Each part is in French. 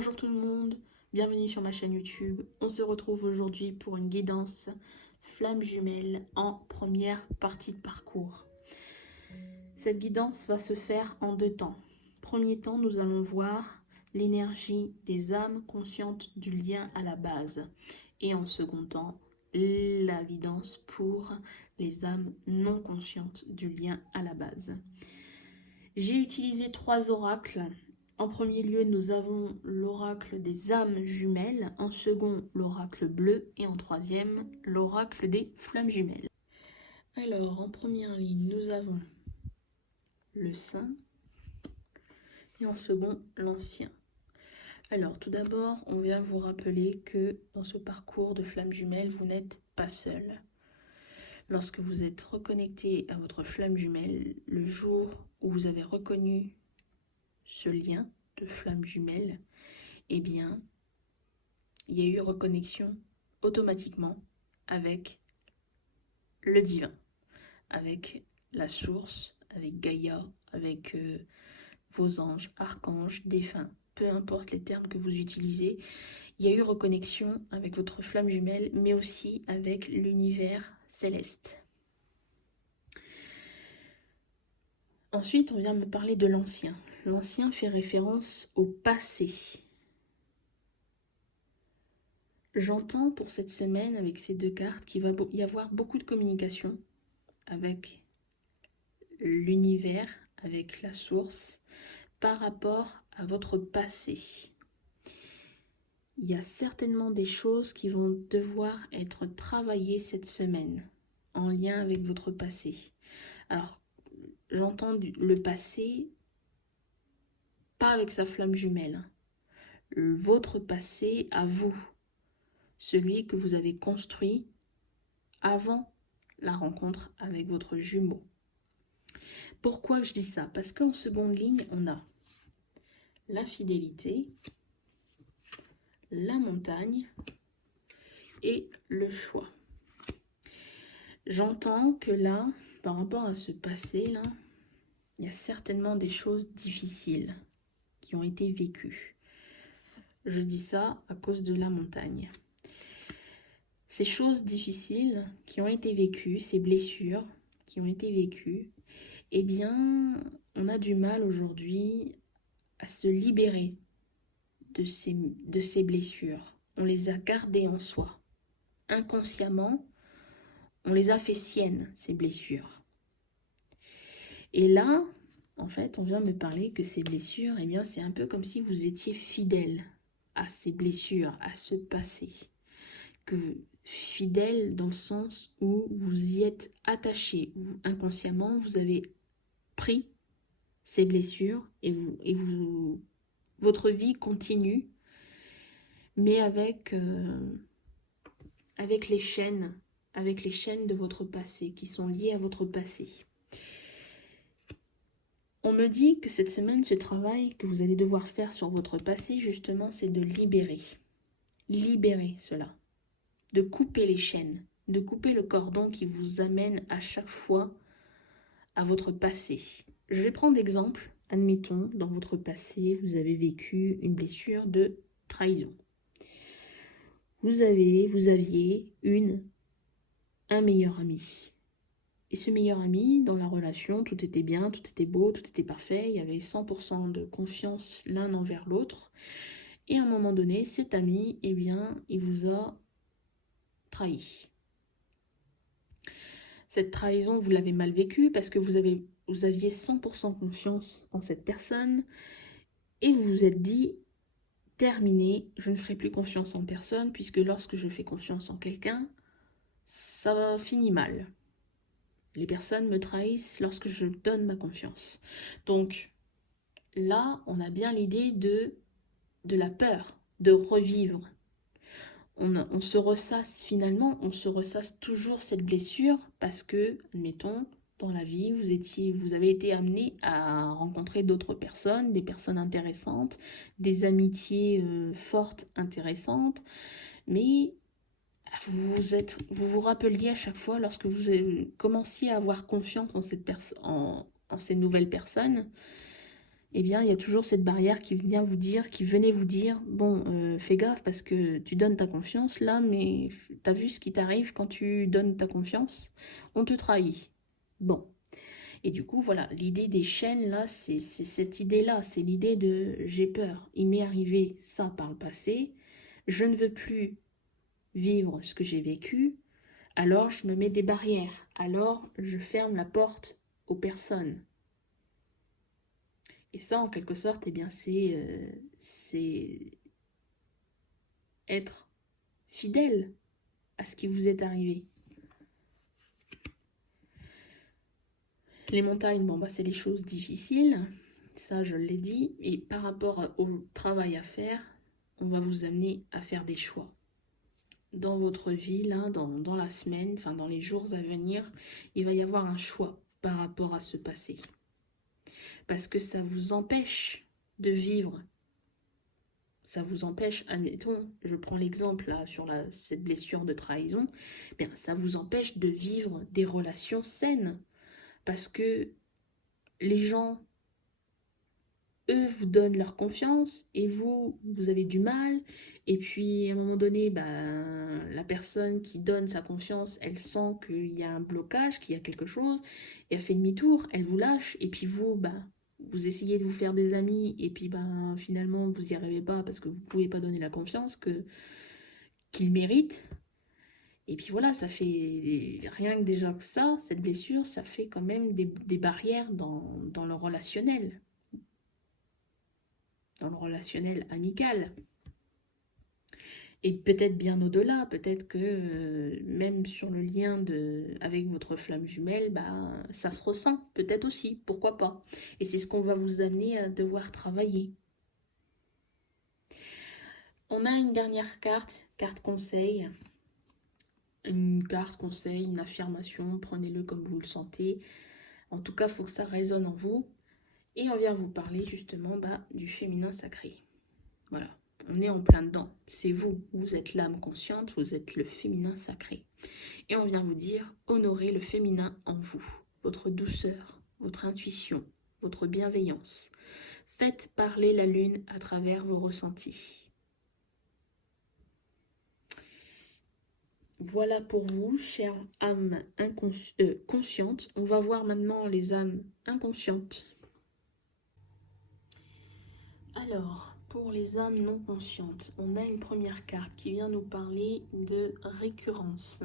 Bonjour tout le monde, bienvenue sur ma chaîne YouTube. On se retrouve aujourd'hui pour une guidance flamme jumelle en première partie de parcours. Cette guidance va se faire en deux temps. Premier temps, nous allons voir l'énergie des âmes conscientes du lien à la base. Et en second temps, la guidance pour les âmes non conscientes du lien à la base. J'ai utilisé 3 oracles. En premier lieu, nous avons l'oracle des âmes jumelles, en second, l'oracle bleu, et en troisième, l'oracle des flammes jumelles. Alors, en première ligne, nous avons le saint, et en second, l'ancien. Alors, tout d'abord, on vient vous rappeler que dans ce parcours de flammes jumelles, vous n'êtes pas seul. Lorsque vous êtes reconnecté à votre flamme jumelle, le jour où vous avez reconnu ce lien de flamme jumelle, eh bien, il y a eu reconnexion automatiquement avec le divin, avec la source, avec Gaïa, avec vos anges, archanges, défunts, peu importe les termes que vous utilisez, il y a eu reconnexion avec votre flamme jumelle, mais aussi avec l'univers céleste. Ensuite, on vient me parler de l'ancien. L'ancien fait référence au passé. J'entends pour cette semaine, avec ces 2 cartes, qu'il va y avoir beaucoup de communication avec l'univers, avec la source, par rapport à votre passé. Il y a certainement des choses qui vont devoir être travaillées cette semaine, en lien avec votre passé. Alors, j'entends le passé, pas avec sa flamme jumelle. Votre passé à vous, celui que vous avez construit avant la rencontre avec votre jumeau. Pourquoi je dis ça? Parce qu'en seconde ligne, on a l'infidélité, la montagne et le choix. J'entends que là, par rapport à ce passé-là, il y a certainement des choses difficiles qui ont été vécues. Je dis ça à cause de la montagne. Ces choses difficiles qui ont été vécues, ces blessures qui ont été vécues, eh bien, on a du mal aujourd'hui à se libérer de ces blessures. On les a gardées en soi. Inconsciemment, on les a fait siennes, ces blessures. Et là, en fait, on vient me parler que ces blessures, eh bien, c'est un peu comme si vous étiez fidèle à ces blessures, à ce passé. Fidèle dans le sens où vous y êtes attaché. Inconsciemment, vous avez pris ces blessures et votre vie continue, mais avec les chaînes de votre passé, qui sont liées à votre passé. On me dit que cette semaine, ce travail que vous allez devoir faire sur votre passé, justement, c'est de libérer. Libérer cela. De couper les chaînes, de couper le cordon qui vous amène à chaque fois à votre passé. Je vais prendre l'exemple, admettons, dans votre passé, vous avez vécu une blessure de trahison. Vous aviez un meilleur ami. Et ce meilleur ami, dans la relation, tout était bien, tout était beau, tout était parfait, il y avait 100% de confiance l'un envers l'autre. Et à un moment donné, cet ami, eh bien, il vous a trahi. Cette trahison, vous l'avez mal vécue parce que vous aviez 100% confiance en cette personne et vous vous êtes dit, terminé, je ne ferai plus confiance en personne puisque lorsque je fais confiance en quelqu'un, ça finit mal. Les personnes me trahissent lorsque je donne ma confiance. Donc là, on a bien l'idée de la peur, de revivre. On se ressasse finalement, on se ressasse toujours cette blessure parce que, admettons, dans la vie, vous avez été amené à rencontrer d'autres personnes, des personnes intéressantes, des amitiés fortes, intéressantes, mais vous vous rappeliez à chaque fois lorsque vous commenciez à avoir confiance en ces nouvelles personnes, eh bien, il y a toujours cette barrière qui vient vous dire, qui venait vous dire, bon, fais gaffe parce que tu donnes ta confiance là, mais t'as vu ce qui t'arrive quand tu donnes ta confiance? On te trahit. Bon. Et du coup, voilà, l'idée des chaînes là, c'est cette idée-là, c'est l'idée de j'ai peur, il m'est arrivé ça par le passé, je ne veux plus vivre ce que j'ai vécu, alors je me mets des barrières, alors je ferme la porte aux personnes. Et ça, en quelque sorte, eh bien, c'est être fidèle à ce qui vous est arrivé. Les montagnes, bon, bah, c'est les choses difficiles, ça, je l'ai dit. Et par rapport au travail à faire, on va vous amener à faire des choix. Dans votre vie, là, dans la semaine, enfin, dans les jours à venir, il va y avoir un choix par rapport à ce passé. Parce que ça vous empêche de vivre. Ça vous empêche, admettons, je prends l'exemple là sur cette blessure de trahison, bien, ça vous empêche de vivre des relations saines. Parce que les gens, eux, vous donnent leur confiance et vous avez du mal. Et puis, à un moment donné, ben, la personne qui donne sa confiance, elle sent qu'il y a un blocage, qu'il y a quelque chose, et elle fait demi-tour, elle vous lâche. Et puis vous, ben, vous essayez de vous faire des amis, et puis ben, finalement, vous n'y arrivez pas parce que vous ne pouvez pas donner la confiance qu'il mérite. Et puis voilà, ça fait rien que déjà que ça, cette blessure, ça fait quand même des barrières dans le relationnel. Dans le relationnel amical. Et peut-être bien au-delà, peut-être que même sur le lien avec votre flamme jumelle, bah, ça se ressent, peut-être aussi, pourquoi pas. Et c'est ce qu'on va vous amener à devoir travailler. On a une dernière carte conseil. Une carte conseil, une affirmation, prenez-le comme vous le sentez. En tout cas, il faut que ça résonne en vous. Et on vient vous parler justement du féminin sacré. Voilà. On est en plein dedans. C'est vous. Vous êtes l'âme consciente. Vous êtes le féminin sacré. Et on vient vous dire, honorez le féminin en vous. Votre douceur, votre intuition, votre bienveillance. Faites parler la lune à travers vos ressentis. Voilà pour vous, chère âme consciente. On va voir maintenant les âmes inconscientes. Alors, pour les âmes non conscientes, on a une première carte qui vient nous parler de récurrence.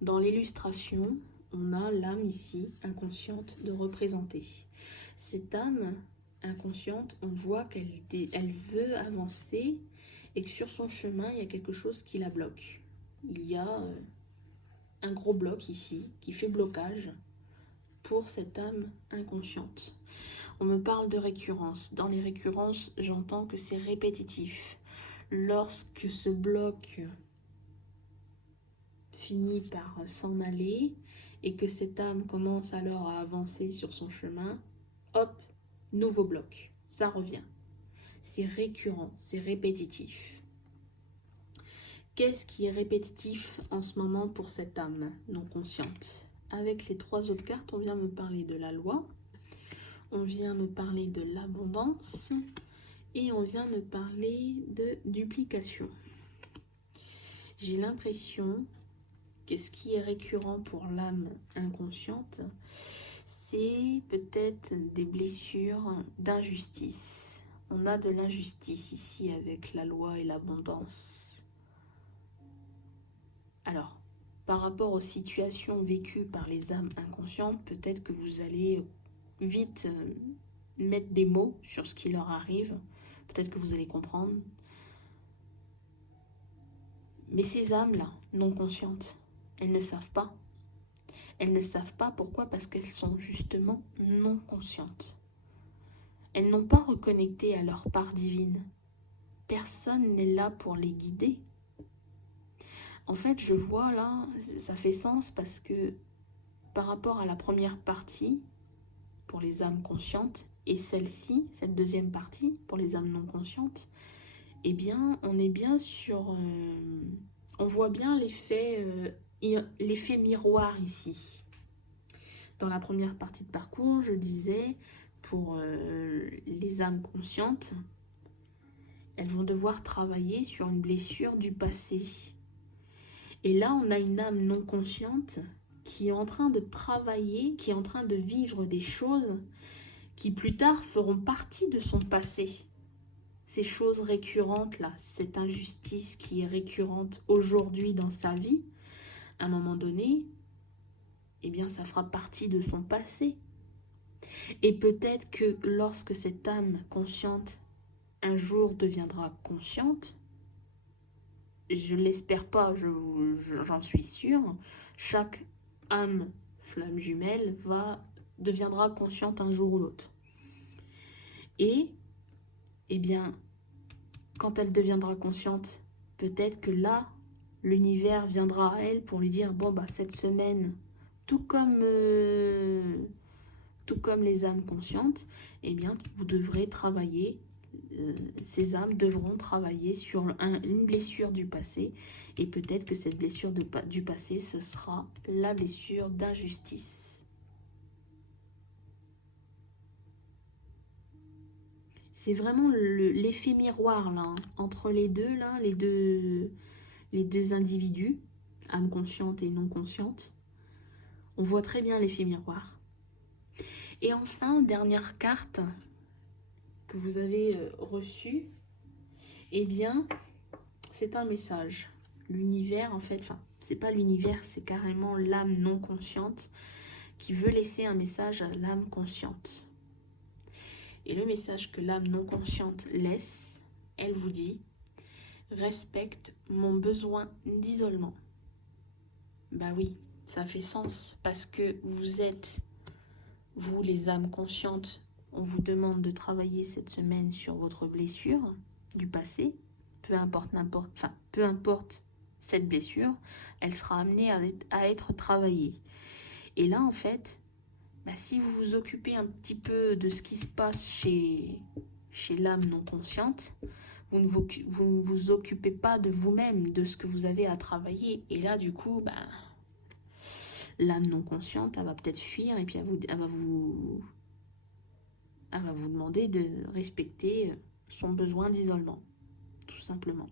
Dans l'illustration, on a l'âme ici, inconsciente, de représenter. Cette âme inconsciente, on voit qu'elle veut avancer et que sur son chemin, il y a quelque chose qui la bloque. Il y a un gros bloc ici qui fait blocage pour cette âme inconsciente. On me parle de récurrence. Dans les récurrences, j'entends que c'est répétitif. Lorsque ce bloc finit par s'en aller et que cette âme commence alors à avancer sur son chemin, hop, nouveau bloc, ça revient. C'est récurrent, c'est répétitif. Qu'est-ce qui est répétitif en ce moment pour cette âme non consciente? Avec les trois autres cartes, on vient me parler de la loi, on vient me parler de l'abondance et on vient me parler de duplication. J'ai l'impression que ce qui est récurrent pour l'âme inconsciente, c'est peut-être des blessures d'injustice. On a de l'injustice ici avec la loi et l'abondance. Alors, par rapport aux situations vécues par les âmes inconscientes, peut-être que vous allez vite mettre des mots sur ce qui leur arrive. Peut-être que vous allez comprendre. Mais ces âmes-là, non conscientes, elles ne savent pas. Elles ne savent pas pourquoi, parce qu'elles sont justement non conscientes. Elles n'ont pas reconnecté à leur part divine. Personne n'est là pour les guider. En fait, je vois là, ça fait sens parce que par rapport à la première partie, pour les âmes conscientes, et celle-ci, cette deuxième partie, pour les âmes non conscientes, eh bien, on est bien sur... on voit bien l'effet miroir ici. Dans la première partie de parcours, je disais pour les âmes conscientes, elles vont devoir travailler sur une blessure du passé. Et là, on a une âme non consciente qui est en train de travailler, qui est en train de vivre des choses qui plus tard feront partie de son passé. Ces choses récurrentes là, cette injustice qui est récurrente aujourd'hui dans sa vie, à un moment donné, eh bien ça fera partie de son passé. Et peut-être que lorsque cette âme consciente un jour deviendra consciente, je ne l'espère pas, j'en suis sûre, chaque âme flamme jumelle deviendra consciente un jour ou l'autre. Et, eh bien, quand elle deviendra consciente, peut-être que là, l'univers viendra à elle pour lui dire, bon, bah, cette semaine, tout comme les âmes conscientes, eh bien, vous devrez travailler, ces âmes devront travailler sur une blessure du passé, et peut-être que cette blessure du passé, ce sera la blessure d'injustice. C'est vraiment l'effet miroir là, entre les deux, là, les deux individus, âme consciente et non consciente. On voit très bien l'effet miroir. Et enfin, dernière carte que vous avez reçue, eh bien, c'est un message. L'univers, en fait, enfin, c'est pas l'univers, c'est carrément l'âme non consciente qui veut laisser un message à l'âme consciente. Et le message que l'âme non consciente laisse, elle vous dit: respecte mon besoin d'isolement. Bah oui, ça fait sens, parce que vous les âmes conscientes, on vous demande de travailler cette semaine sur votre blessure du passé, peu importe cette blessure, elle sera amenée à être travaillée. Et là, en fait, bah, si vous vous occupez un petit peu de ce qui se passe chez l'âme non consciente, vous ne vous occupez pas de vous-même, de ce que vous avez à travailler. Et là, du coup, bah, l'âme non consciente, elle va peut-être fuir et puis elle va vous demander de respecter son besoin d'isolement, tout simplement.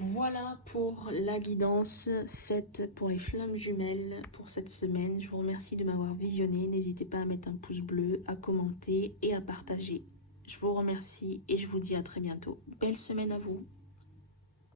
Voilà pour la guidance faite pour les flammes jumelles pour cette semaine. Je vous remercie de m'avoir visionné. N'hésitez pas à mettre un pouce bleu, à commenter et à partager. Je vous remercie et je vous dis à très bientôt. Belle semaine à vous.